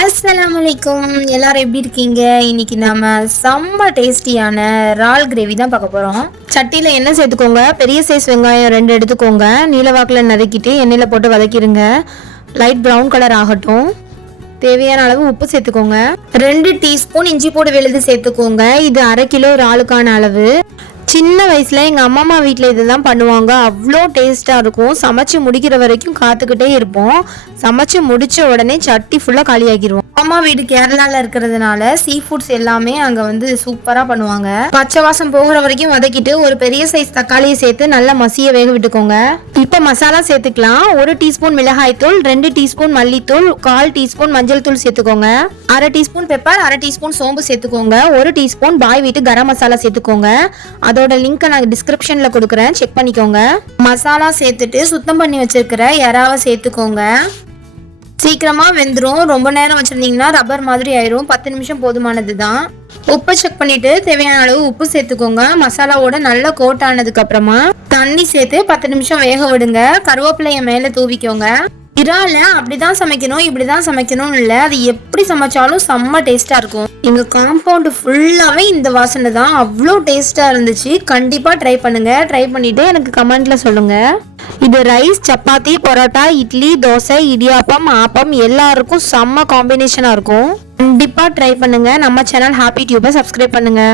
அஸ்ஸலாமு அலைக்கும். எல்லாரும் எப்படி இருக்கீங்க? இன்னைக்கு நம்ம செம்ம டேஸ்டியான இறால் கிரேவி தான் பார்க்க போகிறோம். சட்டியில் எண்ணெய் சேர்த்துக்கோங்க. பெரிய சைஸ் வெங்காயம் 2 எடுத்துக்கோங்க. நீலவாக்கில் நறுக்கிட்டு எண்ணெயில் போட்டு வதக்கிடுங்க. லைட் ப்ரௌன் கலர் ஆகட்டும். தேவையான அளவு உப்பு சேர்த்துக்கோங்க. 2 டீஸ்பூன் இஞ்சி பூண்டு விழுது சேர்த்துக்கோங்க. இது 1/2 கிலோ இறாலுக்கான அளவு. சின்ன வயசில் எங்கள் அம்மா வீட்டில் இதுதான் பண்ணுவாங்க. அவ்வளோ டேஸ்ட்டாக இருக்கும். சமைச்சு முடிக்கிற வரைக்கும் காத்துக்கிட்டே இருப்போம். சமைச்சு முடித்த உடனே சட்டி ஃபுல்லாக காலியாகிடுவோம். அம்மா வீடு கேரளாவில் இருக்கிறதுனால சீ ஃபுட்ஸ் எல்லாமே அங்கே சூப்பராக பண்ணுவாங்க. பச்சை வாசம் போகிற வரைக்கும் வதக்கிட்டு ஒரு பெரிய சைஸ் தக்காளியை சேர்த்து நல்லா மசிய வேக விட்டுக்கோங்க. இப்போ மசாலா சேர்த்துக்கலாம். 1 டீஸ்பூன் மிளகாய்த்தூள், 2 டீஸ்பூன் மல்லித்தூள், 1/4 டீஸ்பூன் மஞ்சள் தூள் சேர்த்துக்கோங்க. 1/2 டீஸ்பூன் பெப்பர், 1/2 டீஸ்பூன் சோம்பு சேர்த்துக்கோங்க. 1 டீஸ்பூன் பாய் வீட்டு கரம் மசாலா சேர்த்துக்கோங்க. அதோட லிங்க் நான் டிஸ்கிரிப்ஷன்ல கொடுக்குறேன், செக் பண்ணிக்கோங்க. மசாலா சேர்த்துட்டு சுத்தம் பண்ணி வச்சிருக்கிற இறாவை சேர்த்துக்கோங்க. சீக்கிரமா வெந்துடும். ரொம்ப நேரம் வச்சிருந்தீங்கன்னா ரப்பர் மாதிரி ஆயிரும். 10 நிமிஷம் போதுமானது தான். உப்பு செக் பண்ணிட்டு தேவையான அளவு உப்பு சேர்த்துக்கோங்க. மசாலாவோட நல்லா கோட் ஆனதுக்கு அப்புறமா தண்ணி சேர்த்து 10 நிமிஷம் வேக விடுங்க. கருவேப்பிலைய மேல தூவிக்கோங்க. இறால அப்படிதான் சமைக்கணும், இப்படிதான் சமைக்கணும்னு இல்லை, அது எப்படி சமைச்சாலும் செம்ம டேஸ்டா இருக்கும். எங்க காம்பவுண்ட் ஃபுல்லாவே இந்த வாசனை தான். அவ்வளோ டேஸ்டா இருந்துச்சு. கண்டிப்பா ட்ரை பண்ணுங்க. ட்ரை பண்ணிட்டு எனக்கு கமெண்ட்ல சொல்லுங்க. இது ரைஸ், சப்பாத்தி, பரோட்டா, இட்லி, தோசை, இடியாப்பம், ஆப்பம் எல்லாருக்கும் செம்ம காம்பினேஷனா இருக்கும். கண்டிப்பா ட்ரை பண்ணுங்க. நம்ம சேனல் ஹாப்பி டியூபை சப்ஸ்கிரைப் பண்ணுங்க.